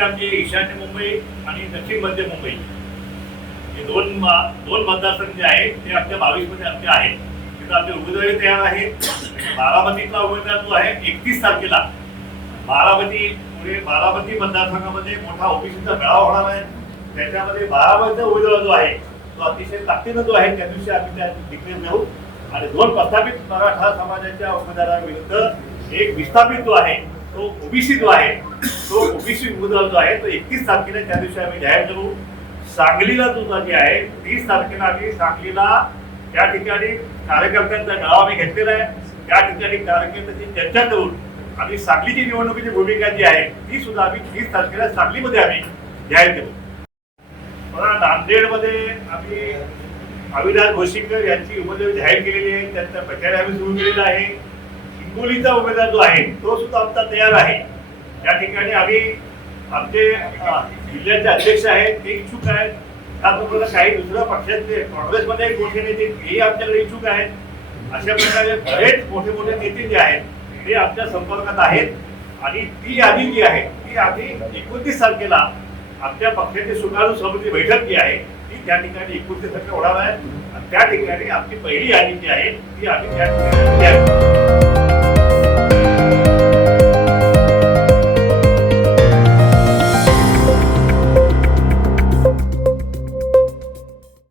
मुंबईमध्ये आमचे ईशान्य मुंबई आणि दक्षिण मध्य मुंबई हे दोन मतदारसंघ जे आहेत ते आमच्या 22 मध्ये आमचे आहेत. तिथं आमचे उमेदवारी तयार आहे. बारामतीतला उमेदवार जो आहे 31 तारखेला बारामती मतदारसंघामध्ये मोठा ओबीसीचा मेळावा होणार आहे. त्याच्यामध्ये बारामतीचा उमेदवार जो आहे तो अतिशय ताकदीनं जो आहे त्या दिवशी आम्ही त्या डिक्लेअर देऊ आणि 2 प्रस्थापित मराठा समाजाच्या उमेदवारांविरुद्ध एक विस्थापित जो आहे तो ओबीसी जो आहे तो ओबीसी उमेदवार जो आहे तो 31 तारखेला त्या दिवशी आम्ही जाहीर करू. सांगलीला जो जे आहे 30 तारखेला आम्ही सांगलीला त्या ठिकाणी कार्यकर्त्यांचा मेळावा आम्ही घेतलेला आहे. त्या ठिकाणी कार्यकर्त्यांची चर्चा करून आम्ही सांगलीची निवडणुकीची भूमिका जी आहे ती सुद्धा आम्ही 30 तारखेला सांगलीमध्ये आम्ही जाहीर केली. मला नांदेडमध्ये आम्ही अविनाश घोशीकर यांची उमेदवारी जाहीर केलेली आहे. त्यांचा प्रचार आम्ही सुरू केलेला आहे. हिंगोलीचा उमेदवार जो आहे तो सुद्धा आमचा तयार आहे. त्या ठिकाणी आम्ही आमचे जिल्ह्याचे अध्यक्ष आहेत ते इच्छुक आहेत. त्याचबरोबर काही दुसऱ्या पक्षाचे काँग्रेसमध्ये एक मोठे नेते हेही आमच्याकडे इच्छुक आहेत. अशा प्रकारे बरेच मोठे मोठे नेते जे आहेत ते आमच्या संपर्कात आहेत आणि ती यादी जी आहे ती आम्ही 29 तारखेला आमच्या पक्षाची सुकाणू समिती बैठक जी आहे ती त्या ठिकाणी 29 तारखेला होणार आहे. आणि त्या ठिकाणी आमची पहिली यादी जी आहे ती आम्ही त्या ठिकाणी